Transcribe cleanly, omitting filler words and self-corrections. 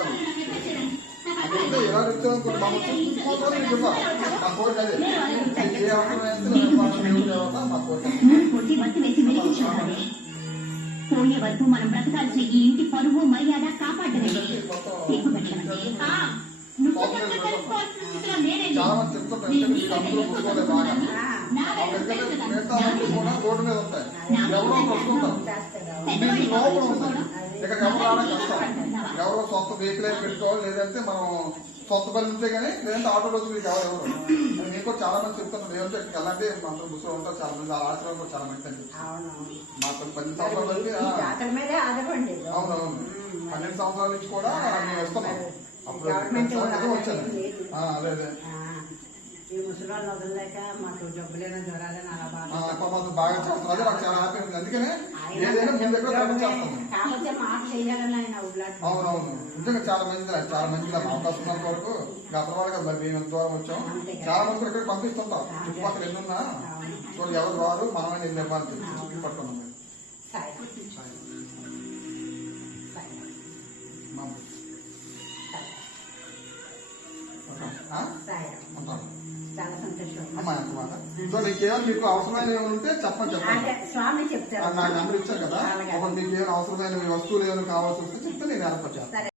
చెప్తాను. అంటే ఎలా చెప్తాను మా కోరిక అదే ఏ అవసరం వేస్తే మా కోరిక. పోయే వరకు మనం బ్రతకాల్సిన ఈ ఇంటి పరువు మర్యాద కాపాడమే. చాలా మంది చెప్తుంటారు అందరూ గుర్తుకోలేదు బాగా మిగతా రోడ్డు మీద ఉంటాయి ఎవరో వస్తుంటారు ఇంటి లోపల ఉంటుంది. ఇక్కడ ఎవరు రావడం కష్టం. ఎవరో సొంత వెహికల్ పెట్టుకోవాలి, లేదంటే మనం సొంత పని ఉంటే కానీ లేదంటే ఆటో రోజు మీకు ఎవరు మీకు చాలా మంది చెప్తున్నారు ఏమంటే ఎలాంటి మాత్రం ముసలు ఉంటారు. చాలా మంది ఆశ్రమం కూడా చాలా మంది అని మాకు 12 సంవత్సరాల వరకు అవునవును 12 సంవత్సరాల నుంచి కూడా మేము వస్తున్నాం. అప్పుడు వచ్చాను. అదే అదే బాగా చేస్తాం. అదే నాకు చాలా హ్యాపీ ఉంది. అందుకనే ఏదైనా మీ దగ్గర చేస్తాను. అవునవును నిజంగా చాలా మంది అవకాశం ఉన్న వరకు గతవాళ్ళు కదా మరి మేము ఎంత దూరం వచ్చాం. చాలా మంది ఇక్కడ పంపిస్తుంటాం. చుట్టుపక్కల ఎన్నున్నా వాళ్ళు ఎవరు రారు మనమే నేను ఇబ్బంది పట్టుకున్నాం. చాలా సంతోషం. సో నీకేమైనా మీకు అవసరమైన ఉంటే చెప్పండి స్వామి చెప్తారు. నాకు నెంబర్ ఇచ్చారు కదా, మీకు ఏమైనా అవసరమైన వస్తువులు ఏమైనా కావాల్సి వస్తే చెప్తే నేను ఏర్పాటు చేస్తాను.